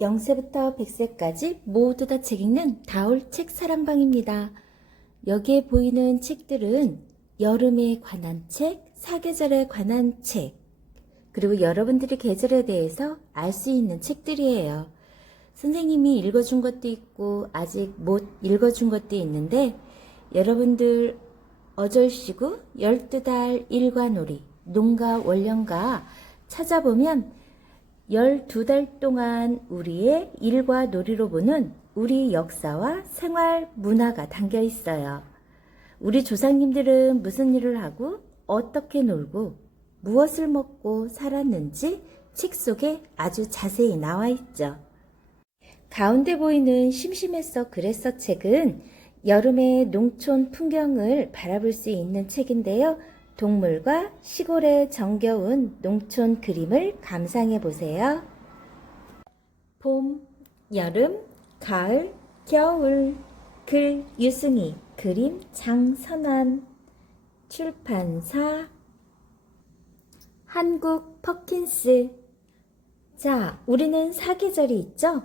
0세부터 100세까지 모두 다 책 읽는 다올 책 사랑방입니다. 여기에 보이는 책들은 여름에 관한 책, 사계절에 관한 책, 그리고 여러분들이 계절에 대해서 알 수 있는 책들이에요. 선생님이 읽어준 것도 있고 아직 못 읽어준 것도 있는데 여러분들 어절시구 12달 일과놀이, 농가 월령가 찾아보면 12달 동안 우리의 일과 놀이로 보는 우리 역사와 생활 문화가 담겨 있어요. 우리 조상님들은 무슨 일을 하고 어떻게 놀고 무엇을 먹고 살았는지 책 속에 아주 자세히 나와 있죠. 가운데 보이는 심심했어 그랬어 책은 여름의 농촌 풍경을 바라볼 수 있는 책인데요. 동물과 시골의 정겨운 농촌 그림을 감상해 보세요. 봄, 여름, 가을, 겨울. 글 유승희, 그림 장선환. 출판사 한국 퍼킨스. 자, 우리는 사계절이 있죠?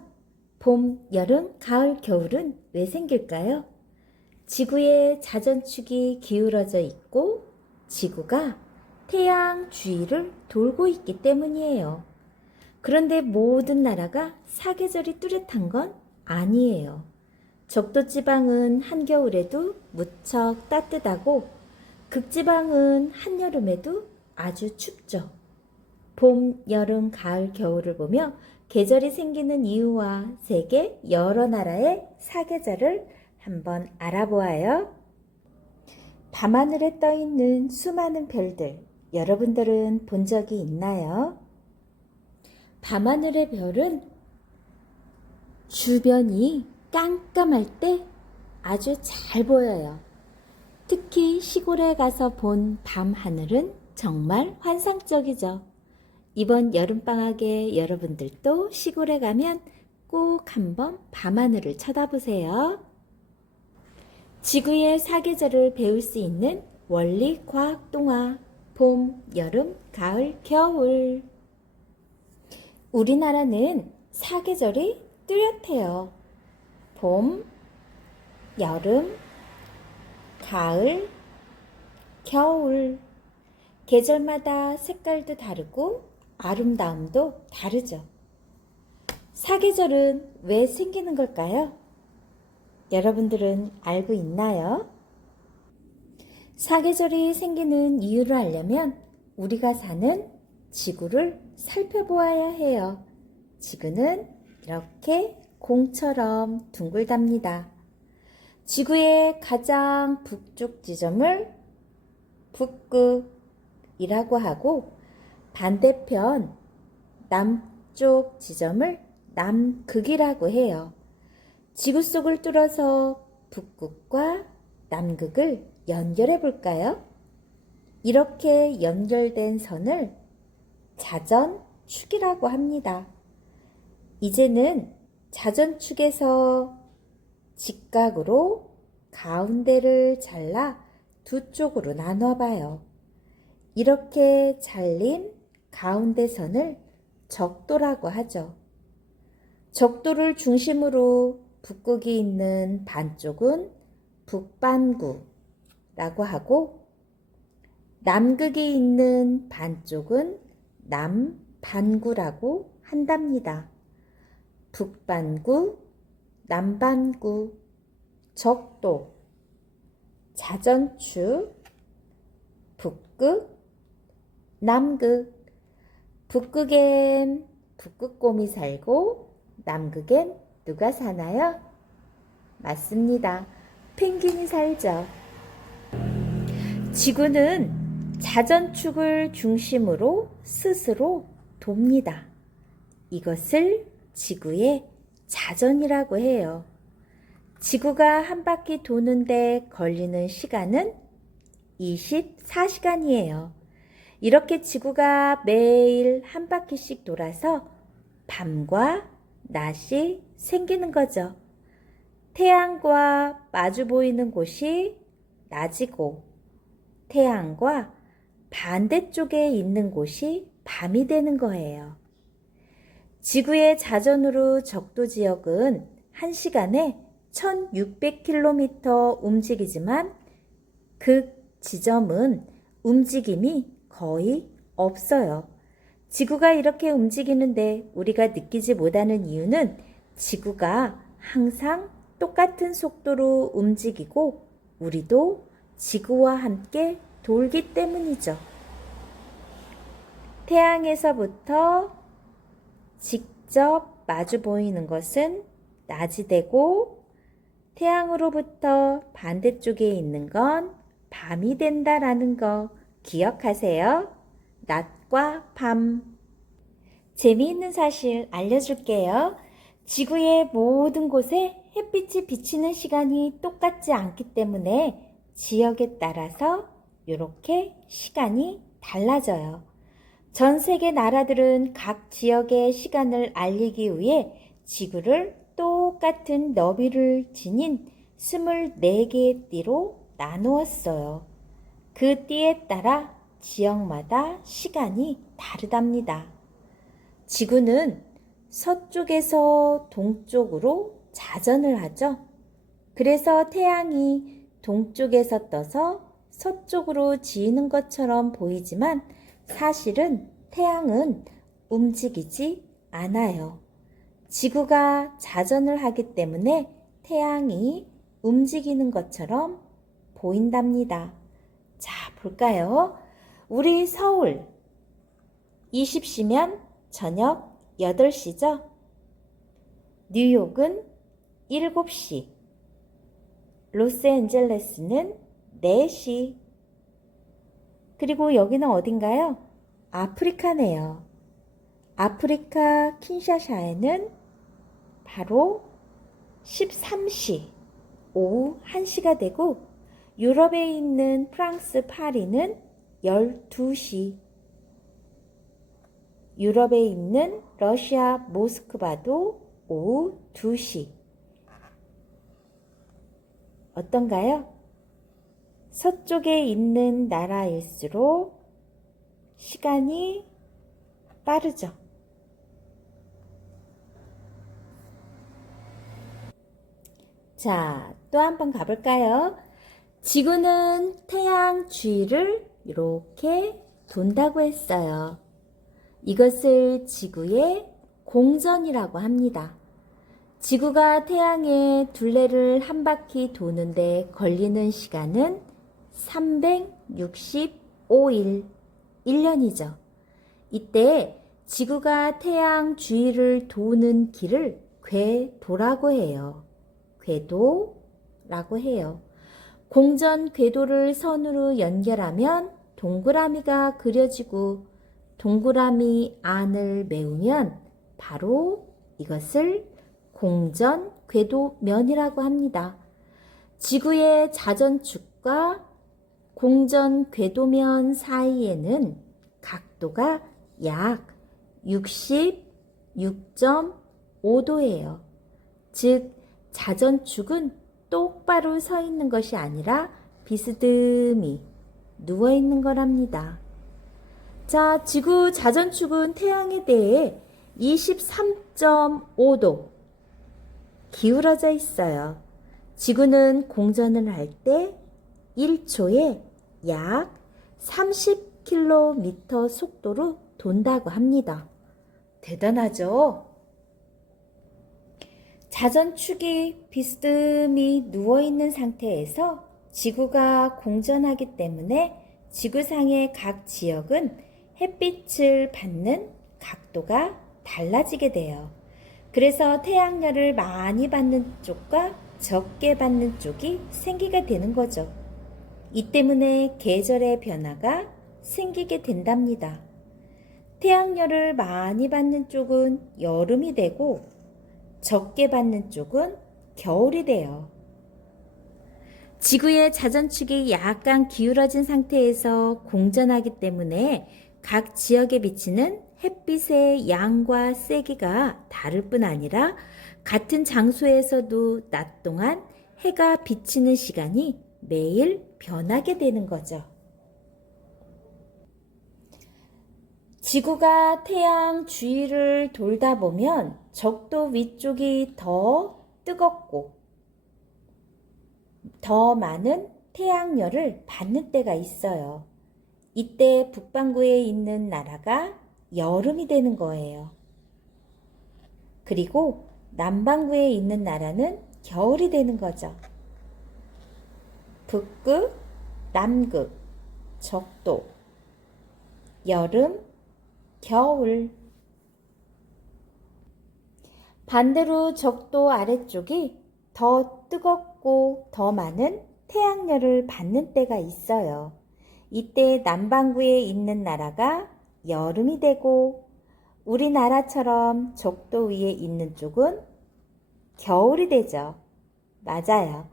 봄, 여름, 가을, 겨울은 왜 생길까요? 지구의 자전축이 기울어져 있고 지구가 태양 주위를 돌고 있기 때문이에요. 그런데 모든 나라가 사계절이 뚜렷한 건 아니에요. 적도지방은 한겨울에도 무척 따뜻하고 극지방은 한여름에도 아주 춥죠. 봄, 여름, 가을, 겨울을 보며 계절이 생기는 이유와 세계 여러 나라의 사계절을 한번 알아보아요. 밤하늘에 떠있는 수많은 별들, 여러분들은 본 적이 있나요? 밤하늘의 별은 주변이 깜깜할 때 아주 잘 보여요. 특히 시골에 가서 본 밤하늘은 정말 환상적이죠. 이번 여름방학에 여러분들도 시골에 가면 꼭 한번 밤하늘을 쳐다보세요. 지구의 사계절을 배울 수 있는 원리 과학 동화. 봄, 여름, 가을, 겨울. 우리나라는 사계절이 뚜렷해요. 봄, 여름, 가을, 겨울. 계절마다 색깔도 다르고 아름다움도 다르죠. 사계절은 왜 생기는 걸까요? 여러분들은 알고 있나요? 사계절이 생기는 이유를 알려면 우리가 사는 지구를 살펴보아야 해요. 지구는 이렇게 공처럼 둥글답니다. 지구의 가장 북쪽 지점을 북극이라고 하고 반대편 남쪽 지점을 남극이라고 해요. 지구 속을 뚫어서 북극과 남극을 연결해 볼까요? 이렇게 연결된 선을 자전축이라고 합니다. 이제는 자전축에서 직각으로 가운데를 잘라 두 쪽으로 나눠 봐요. 이렇게 잘린 가운데 선을 적도라고 하죠. 적도를 중심으로 북극이 있는 반쪽은 북반구라고 하고 남극이 있는 반쪽은 남반구라고 한답니다. 북반구, 남반구, 적도, 자전축, 북극, 남극. 북극엔 북극곰이 살고 남극엔 누가 사나요? 맞습니다. 펭귄이 살죠. 지구는 자전축을 중심으로 스스로 돕니다. 이것을 지구의 자전이라고 해요. 지구가 한 바퀴 도는데 걸리는 시간은 24시간이에요. 이렇게 지구가 매일 한 바퀴씩 돌아서 밤과 낮이 생기는 거죠. 태양과 마주 보이는 곳이 낮이고 태양과 반대쪽에 있는 곳이 밤이 되는 거예요. 지구의 자전으로 적도 지역은 1시간에 1600km 움직이지만 극 지점은 움직임이 거의 없어요. 지구가 이렇게 움직이는데 우리가 느끼지 못하는 이유는 지구가 항상 똑같은 속도로 움직이고 우리도 지구와 함께 돌기 때문이죠. 태양에서부터 직접 마주 보이는 것은 낮이 되고 태양으로부터 반대쪽에 있는 건 밤이 된다라는 거 기억하세요? 낮과 밤. 재미있는 사실 알려줄게요. 지구의 모든 곳에 햇빛이 비치는 시간이 똑같지 않기 때문에 지역에 따라서 이렇게 시간이 달라져요. 전 세계 나라들은 각 지역의 시간을 알리기 위해 지구를 똑같은 너비를 지닌 24개의 띠로 나누었어요. 그 띠에 따라 지역마다 시간이 다르답니다. 지구는 서쪽에서 동쪽으로 자전을 하죠. 그래서 태양이 동쪽에서 떠서 서쪽으로 지는 것처럼 보이지만 사실은 태양은 움직이지 않아요. 지구가 자전을 하기 때문에 태양이 움직이는 것처럼 보인답니다. 자, 볼까요? 우리 서울 20시면 저녁 8시죠? 뉴욕은 7시, 로스앤젤레스는 4시, 그리고 여기는 어딘가요? 아프리카네요. 아프리카 킨샤사에는 바로 13시, 오후 1시가 되고 유럽에 있는 프랑스 파리는 12시, 유럽에 있는 러시아 모스크바도 오후 2시. 어떤가요? 서쪽에 있는 나라일수록 시간이 빠르죠. 자, 또 한번 가볼까요? 지구는 태양 주위를 이렇게 돈다고 했어요. 이것을 지구의 공전이라고 합니다. 지구가 태양의 둘레를 한 바퀴 도는데 걸리는 시간은 365일, 1년이죠. 이때 지구가 태양 주위를 도는 길을 궤도라고 해요. 궤도라고 해요. 공전 궤도를 선으로 연결하면 동그라미가 그려지고 동그라미 안을 메우면 바로 이것을 공전 궤도면이라고 합니다. 지구의 자전축과 공전 궤도면 사이에는 각도가 약 66.5도예요. 즉 자전축은 똑바로 서 있는 것이 아니라 비스듬히 누워 있는 거랍니다. 자, 지구 자전축은 태양에 대해 23.5도 기울어져 있어요. 지구는 공전을 할 때 1초에 약 30km 속도로 돈다고 합니다. 대단하죠? 자전축이 비스듬히 누워있는 상태에서 지구가 공전하기 때문에 지구상의 각 지역은 햇빛을 받는 각도가 달라지게 돼요. 그래서 태양열을 많이 받는 쪽과 적게 받는 쪽이 생기게 되는 거죠. 이 때문에 계절의 변화가 생기게 된답니다. 태양열을 많이 받는 쪽은 여름이 되고 적게 받는 쪽은 겨울이 돼요. 지구의 자전축이 약간 기울어진 상태에서 공전하기 때문에 각 지역에 비치는 햇빛의 양과 세기가 다를 뿐 아니라 같은 장소에서도 낮 동안 해가 비치는 시간이 매일 변하게 되는 거죠. 지구가 태양 주위를 돌다 보면 적도 위쪽이 더 뜨겁고 더 많은 태양열을 받는 때가 있어요. 이때 북반구에 있는 나라가 여름이 되는 거예요. 그리고 남반구에 있는 나라는 겨울이 되는 거죠. 북극, 남극, 적도, 여름, 겨울. 반대로 적도 아래쪽이 더 뜨겁고 더 많은 태양열을 받는 때가 있어요. 이때 남반구에 있는 나라가 여름이 되고 우리나라처럼 적도 위에 있는 쪽은 겨울이 되죠. 맞아요.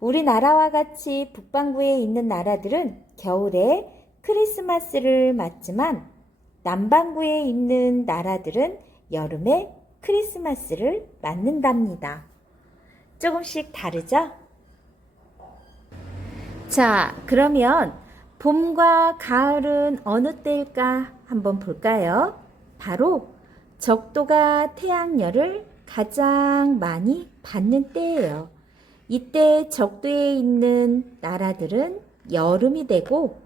우리나라와 같이 북반구에 있는 나라들은 겨울에 크리스마스를 맞지만 남반구에 있는 나라들은 여름에 크리스마스를 맞는답니다. 조금씩 다르죠? 자, 그러면 봄과 가을은 어느 때일까 한번 볼까요? 바로 적도가 태양열을 가장 많이 받는 때예요. 이때 적도에 있는 나라들은 여름이 되고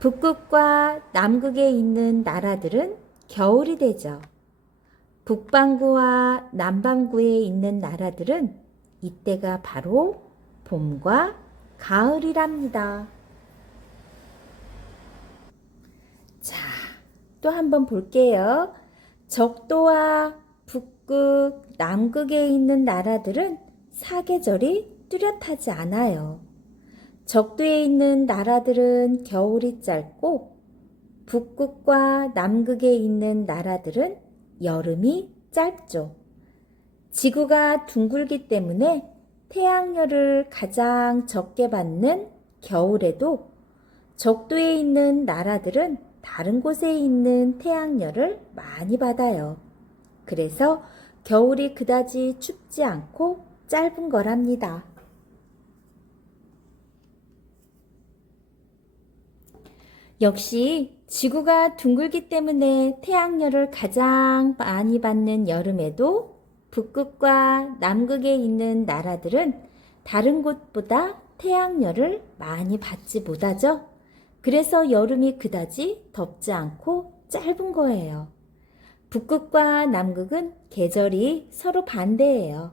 북극과 남극에 있는 나라들은 겨울이 되죠. 북반구와 남반구에 있는 나라들은 이때가 바로 봄과 가을이랍니다. 자, 또 한번 볼게요. 적도와 북극, 남극에 있는 나라들은 사계절이 뚜렷하지 않아요. 적도에 있는 나라들은 겨울이 짧고 북극과 남극에 있는 나라들은 여름이 짧죠. 지구가 둥글기 때문에 태양열을 가장 적게 받는 겨울에도 적도에 있는 나라들은 다른 곳에 있는 태양열을 많이 받아요. 그래서 겨울이 그다지 춥지 않고 짧은 거랍니다. 역시 지구가 둥글기 때문에 태양열을 가장 많이 받는 여름에도 북극과 남극에 있는 나라들은 다른 곳보다 태양열을 많이 받지 못하죠. 그래서 여름이 그다지 덥지 않고 짧은 거예요. 북극과 남극은 계절이 서로 반대예요.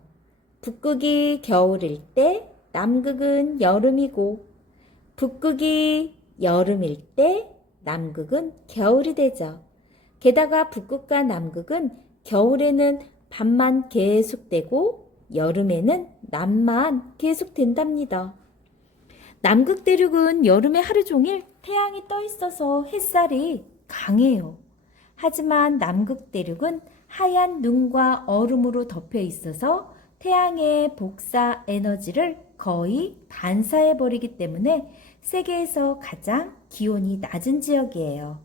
북극이 겨울일 때 남극은 여름이고 북극이 여름일 때 남극은 겨울이 되죠. 게다가 북극과 남극은 겨울에는 밤만 계속되고 여름에는 낮만 계속된답니다. 남극 대륙은 여름에 하루 종일 태양이 떠 있어서 햇살이 강해요. 하지만 남극 대륙은 하얀 눈과 얼음으로 덮여 있어서 태양의 복사 에너지를 거의 반사해버리기 때문에 세계에서 가장 기온이 낮은 지역이에요.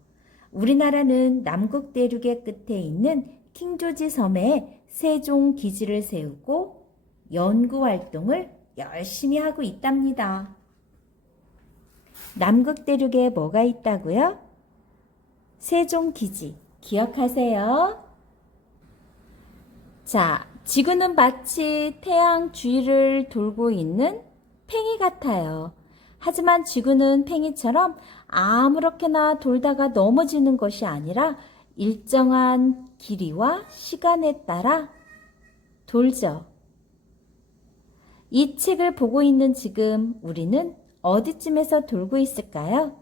우리나라는 남극 대륙의 끝에 있는 킹조지 섬에 세종 기지를 세우고 연구 활동을 열심히 하고 있답니다. 남극 대륙에 뭐가 있다고요? 세종 기지 기억하세요? 자, 지구는 마치 태양 주위를 돌고 있는 팽이 같아요. 하지만 지구는 팽이처럼 아무렇게나 돌다가 넘어지는 것이 아니라 일정한 길이와 시간에 따라 돌죠. 이 책을 보고 있는 지금 우리는 어디쯤에서 돌고 있을까요?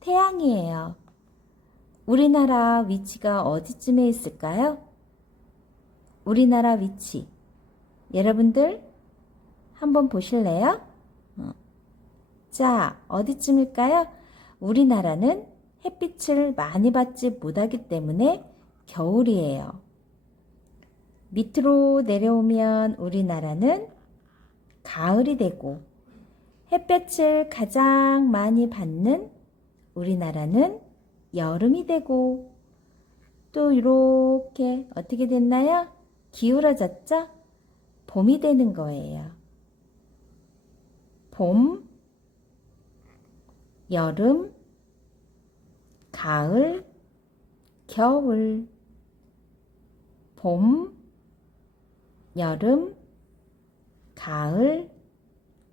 태양이에요. 우리나라 위치가 어디쯤에 있을까요? 우리나라 위치. 여러분들 한번 보실래요? 자, 어디쯤일까요? 우리나라는 햇빛을 많이 받지 못하기 때문에 겨울이에요. 밑으로 내려오면 우리나라는 가을이 되고 햇볕을 가장 많이 받는 우리나라는 여름이 되고 또 이렇게 어떻게 됐나요? 기울어졌죠? 봄이 되는 거예요. 봄, 여름, 가을, 겨울, 봄, 여름, 가을,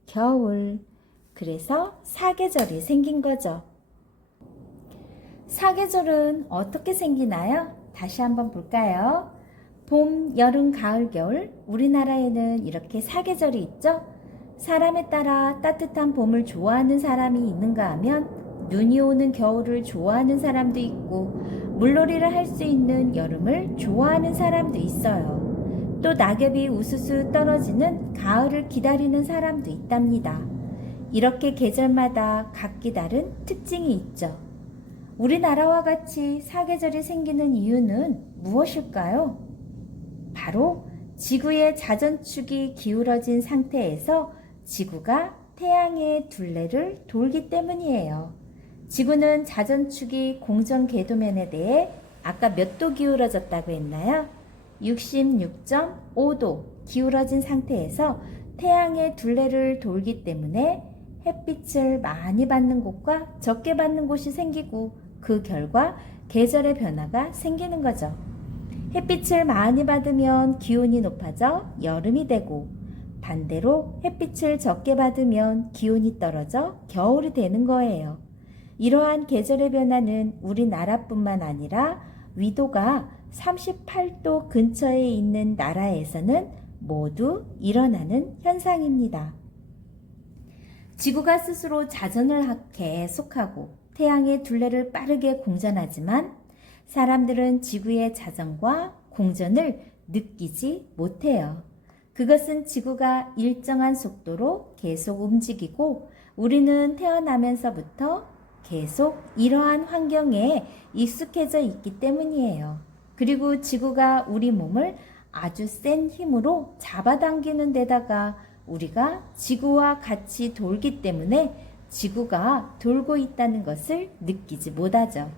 겨울. 그래서 사계절이 생긴 거죠. 사계절은 어떻게 생기나요? 다시 한번 볼까요? 봄, 여름, 가을, 겨울. 우리나라에는 이렇게 사계절이 있죠? 사람에 따라 따뜻한 봄을 좋아하는 사람이 있는가 하면 눈이 오는 겨울을 좋아하는 사람도 있고 물놀이를 할 수 있는 여름을 좋아하는 사람도 있어요. 또 낙엽이 우수수 떨어지는 가을을 기다리는 사람도 있답니다. 이렇게 계절마다 각기 다른 특징이 있죠. 우리나라와 같이 사계절이 생기는 이유는 무엇일까요? 바로 지구의 자전축이 기울어진 상태에서 지구가 태양의 둘레를 돌기 때문이에요. 지구는 자전축이 공전 궤도면에 대해 아까 몇 도 기울어졌다고 했나요? 66.5도 기울어진 상태에서 태양의 둘레를 돌기 때문에 햇빛을 많이 받는 곳과 적게 받는 곳이 생기고 그 결과 계절의 변화가 생기는 거죠. 햇빛을 많이 받으면 기온이 높아져 여름이 되고 반대로 햇빛을 적게 받으면 기온이 떨어져 겨울이 되는 거예요. 이러한 계절의 변화는 우리나라뿐만 아니라 위도가 38도 근처에 있는 나라에서는 모두 일어나는 현상입니다. 지구가 스스로 자전을 계속하고 태양의 둘레를 빠르게 공전하지만 사람들은 지구의 자전과 공전을 느끼지 못해요. 그것은 지구가 일정한 속도로 계속 움직이고 우리는 태어나면서부터 계속 이러한 환경에 익숙해져 있기 때문이에요. 그리고 지구가 우리 몸을 아주 센 힘으로 잡아당기는 데다가 우리가 지구와 같이 돌기 때문에 지구가 돌고 있다는 것을 느끼지 못하죠.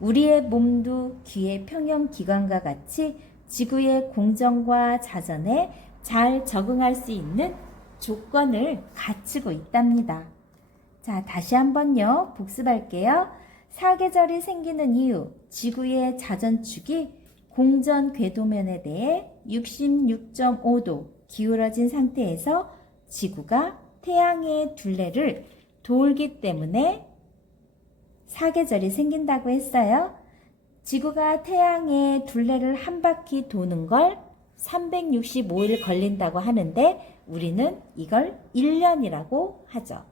우리의 몸도 귀의 평형기관과 같이 지구의 공전과 자전에 잘 적응할 수 있는 조건을 갖추고 있답니다. 자, 다시 한번요. 복습할게요. 사계절이 생기는 이유, 지구의 자전축이 공전 궤도면에 대해 66.5도 기울어진 상태에서 지구가 태양의 둘레를 돌기 때문에 사계절이 생긴다고 했어요. 지구가 태양의 둘레를 한 바퀴 도는 걸 365일 걸린다고 하는데 우리는 이걸 1년이라고 하죠.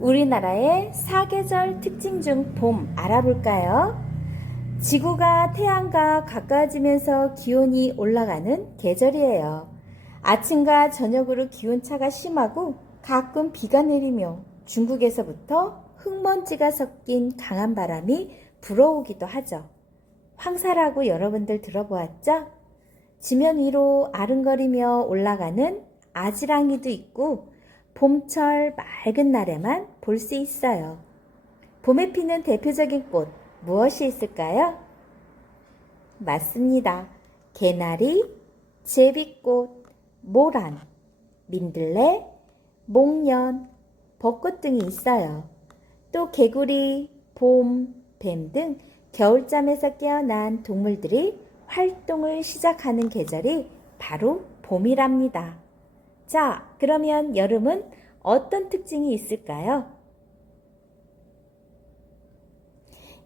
우리나라의 사계절 특징 중 봄 알아볼까요? 지구가 태양과 가까워지면서 기온이 올라가는 계절이에요. 아침과 저녁으로 기온차가 심하고 가끔 비가 내리며 중국에서부터 흙먼지가 섞인 강한 바람이 불어오기도 하죠. 황사라고 여러분들 들어보았죠? 지면 위로 아른거리며 올라가는 아지랑이도 있고 봄철 맑은 날에만 볼 수 있어요. 봄에 피는 대표적인 꽃 무엇이 있을까요? 맞습니다. 개나리, 제비꽃, 모란, 민들레, 목련, 벚꽃 등이 있어요. 또 개구리, 봄, 뱀 등 겨울잠에서 깨어난 동물들이 활동을 시작하는 계절이 바로 봄이랍니다. 자, 그러면 여름은 어떤 특징이 있을까요?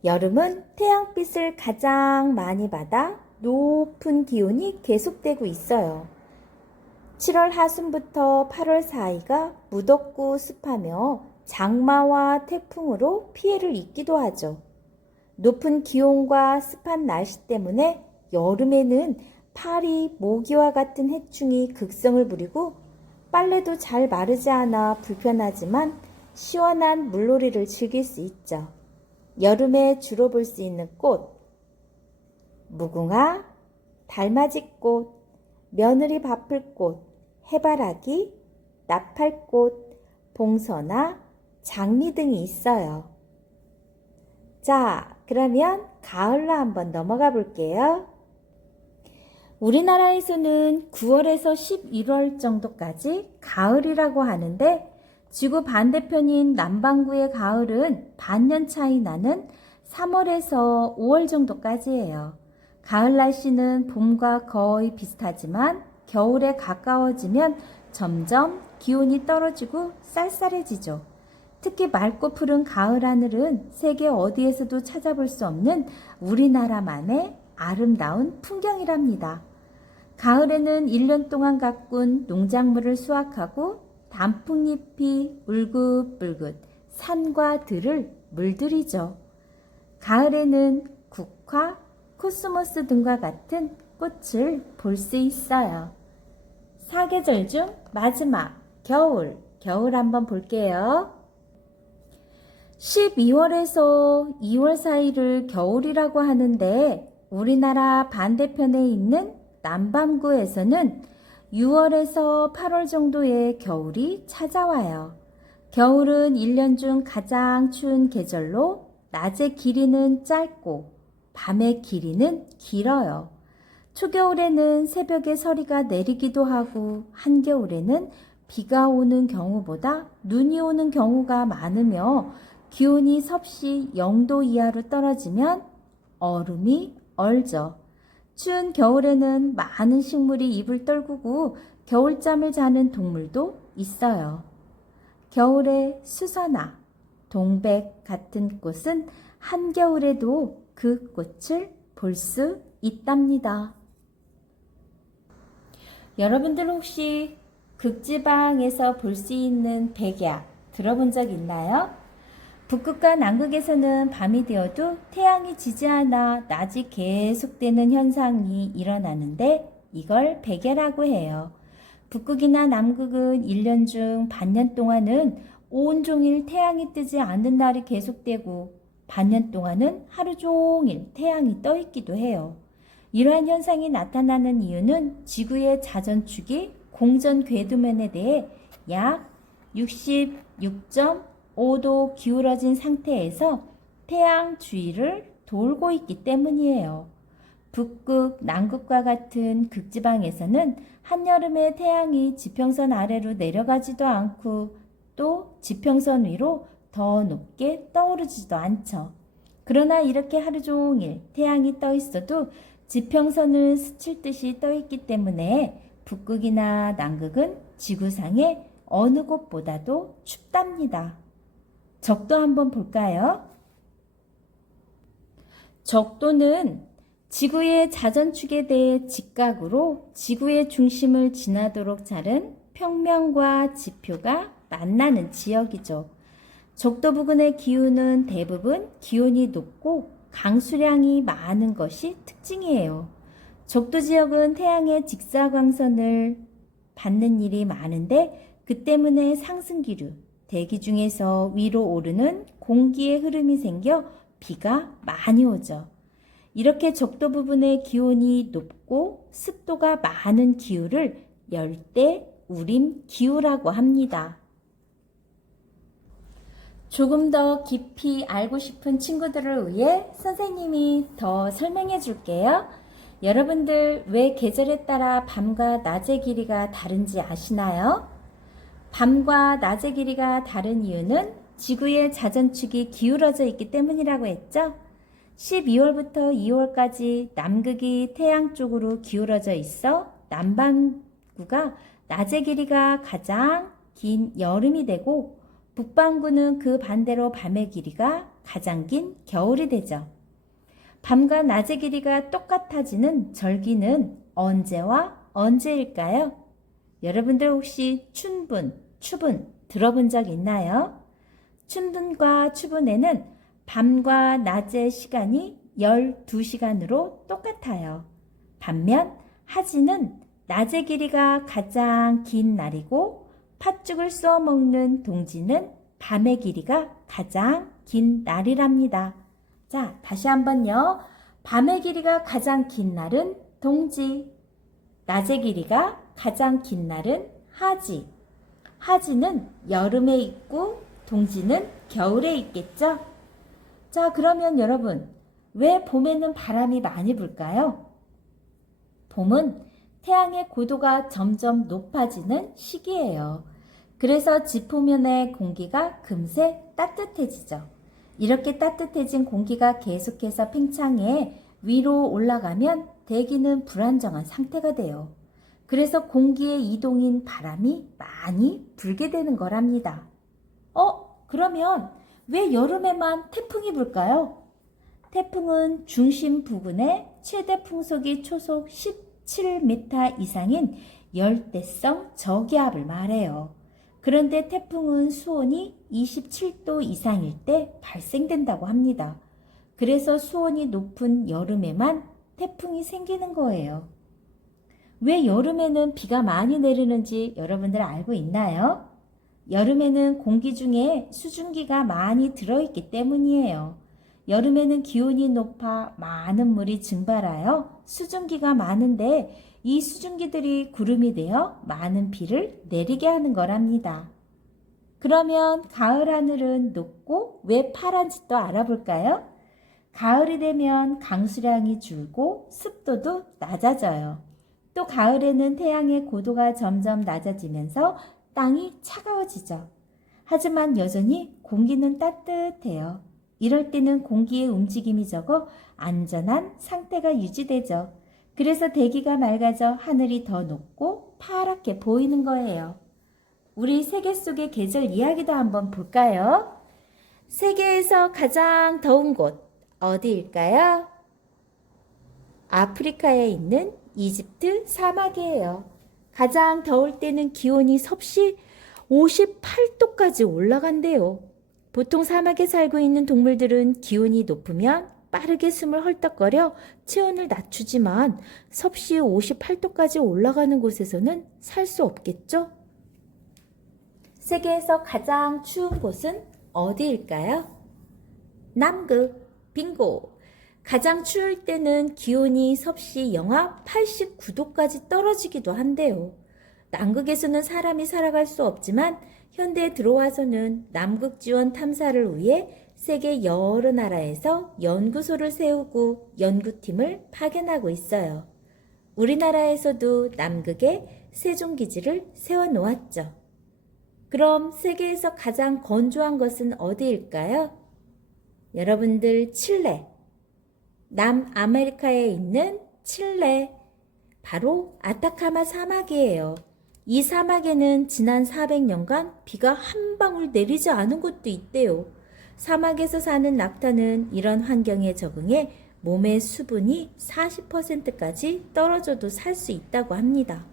여름은 태양빛을 가장 많이 받아 높은 기온이 계속되고 있어요. 7월 하순부터 8월 사이가 무덥고 습하며 장마와 태풍으로 피해를 입기도 하죠. 높은 기온과 습한 날씨 때문에 여름에는 파리, 모기와 같은 해충이 극성을 부리고 빨래도 잘 마르지 않아 불편하지만 시원한 물놀이를 즐길 수 있죠. 여름에 주로 볼 수 있는 꽃, 무궁화, 달맞이꽃, 며느리바풀꽃, 해바라기, 나팔꽃, 봉선화, 장미 등이 있어요. 자, 그러면 가을로 한번 넘어가 볼게요. 우리나라에서는 9월에서 11월 정도까지 가을이라고 하는데 지구 반대편인 남반구의 가을은 반년 차이 나는 3월에서 5월 정도까지예요. 가을 날씨는 봄과 거의 비슷하지만 겨울에 가까워지면 점점 기온이 떨어지고 쌀쌀해지죠. 특히 맑고 푸른 가을 하늘은 세계 어디에서도 찾아볼 수 없는 우리나라만의 아름다운 풍경이랍니다. 가을에는 1년 동안 가꾼 농작물을 수확하고 단풍잎이 울긋불긋 산과 들을 물들이죠. 가을에는 국화, 코스모스 등과 같은 꽃을 볼 수 있어요. 사계절 중 마지막 겨울 한번 볼게요. 12월에서 2월 사이를 겨울이라고 하는데 우리나라 반대편에 있는 남반구에서는 6월에서 8월 정도의 겨울이 찾아와요. 겨울은 1년 중 가장 추운 계절로 낮의 길이는 짧고 밤의 길이는 길어요. 초겨울에는 새벽에 서리가 내리기도 하고 한겨울에는 비가 오는 경우보다 눈이 오는 경우가 많으며 기온이 섭씨 0도 이하로 떨어지면 얼음이 얼죠. 추운 겨울에는 많은 식물이 입을 떨구고 겨울잠을 자는 동물도 있어요. 겨울에 수선화, 동백 같은 꽃은 한겨울에도 그 꽃을 볼 수 있답니다. 여러분들 혹시 극지방에서 볼 수 있는 백야 들어본 적 있나요? 북극과 남극에서는 밤이 되어도 태양이 지지 않아 낮이 계속되는 현상이 일어나는데 이걸 백야라고 해요. 북극이나 남극은 1년 중 반년 동안은 온종일 태양이 뜨지 않는 날이 계속되고 반년 동안은 하루 종일 태양이 떠 있기도 해요. 이러한 현상이 나타나는 이유는 지구의 자전축이 공전 궤도면에 대해 약 66.5도 기울어진 상태에서 태양 주위를 돌고 있기 때문이에요. 북극, 남극과 같은 극지방에서는 한여름에 태양이 지평선 아래로 내려가지도 않고 또 지평선 위로 더 높게 떠오르지도 않죠. 그러나 이렇게 하루 종일 태양이 떠 있어도 지평선을 스칠 듯이 떠 있기 때문에 북극이나 남극은 지구상의 어느 곳보다도 춥답니다. 적도 한번 볼까요? 적도는 지구의 자전축에 대해 직각으로 지구의 중심을 지나도록 자른 평면과 지표가 만나는 지역이죠. 적도 부근의 기후는 대부분 기온이 높고 강수량이 많은 것이 특징이에요. 적도 지역은 태양의 직사광선을 받는 일이 많은데 그 때문에 상승기류, 대기 중에서 위로 오르는 공기의 흐름이 생겨 비가 많이 오죠. 이렇게 적도 부분의 기온이 높고 습도가 많은 기후를 열대 우림 기후라고 합니다. 조금 더 깊이 알고 싶은 친구들을 위해 선생님이 더 설명해 줄게요. 여러분들 왜 계절에 따라 밤과 낮의 길이가 다른지 아시나요? 밤과 낮의 길이가 다른 이유는 지구의 자전축이 기울어져 있기 때문이라고 했죠? 12월부터 2월까지 남극이 태양 쪽으로 기울어져 있어 남반구가 낮의 길이가 가장 긴 여름이 되고 북반구는 그 반대로 밤의 길이가 가장 긴 겨울이 되죠. 밤과 낮의 길이가 똑같아지는 절기는 언제와 언제일까요? 여러분들 혹시 춘분, 추분 들어본 적 있나요? 춘분과 추분에는 밤과 낮의 시간이 12시간으로 똑같아요. 반면 하지는 낮의 길이가 가장 긴 날이고 팥죽을 쏘아 먹는 동지는 밤의 길이가 가장 긴 날이랍니다. 자, 다시 한번요. 밤의 길이가 가장 긴 날은 동지, 낮의 길이가 가장 긴 날은 하지. 하지는 여름에 있고 동지는 겨울에 있겠죠? 자, 그러면 여러분, 왜 봄에는 바람이 많이 불까요? 봄은 태양의 고도가 점점 높아지는 시기예요. 그래서 지표면의 공기가 금세 따뜻해지죠. 이렇게 따뜻해진 공기가 계속해서 팽창해 위로 올라가면 대기는 불안정한 상태가 돼요. 그래서 공기의 이동인 바람이 많이 불게 되는 거랍니다. 그러면 왜 여름에만 태풍이 불까요? 태풍은 중심 부근에 최대 풍속이 초속 17m 이상인 열대성 저기압을 말해요. 그런데 태풍은 수온이 27도 이상일 때 발생된다고 합니다. 그래서 수온이 높은 여름에만 태풍이 생기는 거예요. 왜 여름에는 비가 많이 내리는지 여러분들 알고 있나요? 여름에는 공기 중에 수증기가 많이 들어있기 때문이에요. 여름에는 기온이 높아 많은 물이 증발하여 수증기가 많은데 이 수증기들이 구름이 되어 많은 비를 내리게 하는 거랍니다. 그러면 가을 하늘은 높고 왜 파란지 또 알아볼까요? 가을이 되면 강수량이 줄고 습도도 낮아져요. 또 가을에는 태양의 고도가 점점 낮아지면서 땅이 차가워지죠. 하지만 여전히 공기는 따뜻해요. 이럴 때는 공기의 움직임이 적어 안전한 상태가 유지되죠. 그래서 대기가 맑아져 하늘이 더 높고 파랗게 보이는 거예요. 우리 세계 속의 계절 이야기도 한번 볼까요? 세계에서 가장 더운 곳 어디일까요? 아프리카에 있는 이집트 사막이에요. 가장 더울 때는 기온이 섭씨 58도까지 올라간대요. 보통 사막에 살고 있는 동물들은 기온이 높으면 빠르게 숨을 헐떡거려 체온을 낮추지만 섭씨 58도까지 올라가는 곳에서는 살 수 없겠죠? 세계에서 가장 추운 곳은 어디일까요? 남극, 빙고! 가장 추울 때는 기온이 섭씨 영하 89도까지 떨어지기도 한대요. 남극에서는 사람이 살아갈 수 없지만 현대에 들어와서는 남극 지원 탐사를 위해 세계 여러 나라에서 연구소를 세우고 연구팀을 파견하고 있어요. 우리나라에서도 남극에 세종기지를 세워놓았죠. 그럼 세계에서 가장 건조한 것은 어디일까요? 여러분들 칠레, 남아메리카에 있는 칠레, 바로 아타카마 사막이에요. 이 사막에는 지난 400년간 비가 한 방울 내리지 않은 곳도 있대요. 사막에서 사는 낙타는 이런 환경에 적응해 몸의 수분이 40%까지 떨어져도 살 수 있다고 합니다.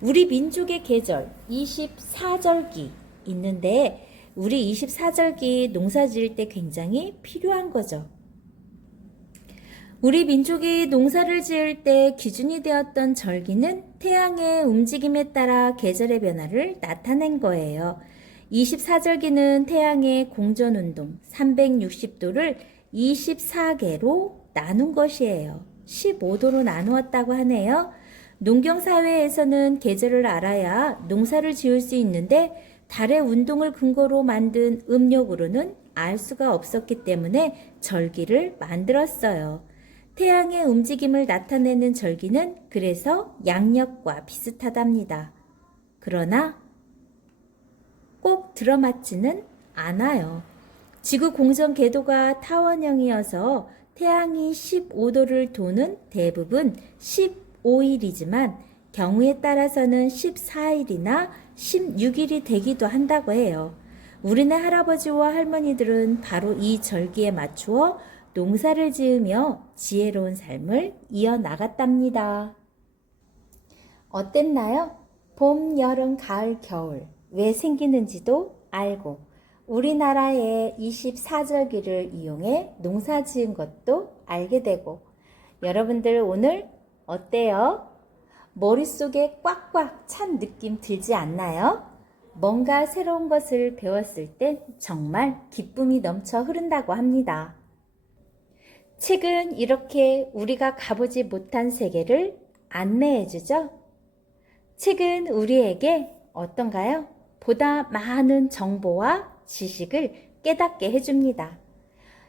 우리 민족의 계절 24절기 있는데 우리 24절기 농사 지을 때 굉장히 필요한 거죠. 우리 민족이 농사를 지을 때 기준이 되었던 절기는 태양의 움직임에 따라 계절의 변화를 나타낸 거예요. 24절기는 태양의 공전운동 360도를 24개로 나눈 것이에요. 15도로 나누었다고 하네요. 농경사회에서는 계절을 알아야 농사를 지을 수 있는데 달의 운동을 근거로 만든 음력으로는 알 수가 없었기 때문에 절기를 만들었어요. 태양의 움직임을 나타내는 절기는 그래서 양력과 비슷하답니다. 그러나 꼭 들어맞지는 않아요. 지구 공전 궤도가 타원형이어서 태양이 15도를 도는 대부분 15일이지만 경우에 따라서는 14일이나 16일이 되기도 한다고 해요. 우리네 할아버지와 할머니들은 바로 이 절기에 맞추어 농사를 지으며 지혜로운 삶을 이어나갔답니다. 어땠나요? 봄, 여름, 가을, 겨울 왜 생기는지도 알고 우리나라의 24절기를 이용해 농사 지은 것도 알게 되고 여러분들 오늘 어때요? 머릿속에 꽉꽉 찬 느낌 들지 않나요? 뭔가 새로운 것을 배웠을 땐 정말 기쁨이 넘쳐 흐른다고 합니다. 책은 이렇게 우리가 가보지 못한 세계를 안내해주죠. 책은 우리에게 어떤가요? 보다 많은 정보와 지식을 깨닫게 해줍니다.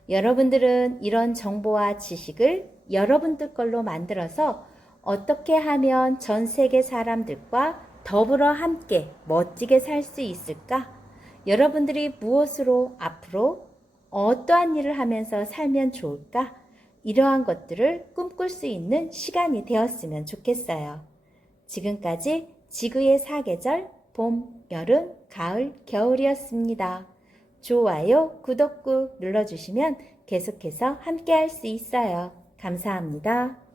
여러분들은 이런 정보와 지식을 여러분들 걸로 만들어서 어떻게 하면 전 세계 사람들과 더불어 함께 멋지게 살 수 있을까? 여러분들이 무엇으로 앞으로 어떠한 일을 하면서 살면 좋을까? 이러한 것들을 꿈꿀 수 있는 시간이 되었으면 좋겠어요. 지금까지 지구의 사계절, 봄, 여름, 가을, 겨울이었습니다. 좋아요, 구독 꾹 눌러주시면 계속해서 함께 할 수 있어요. 감사합니다.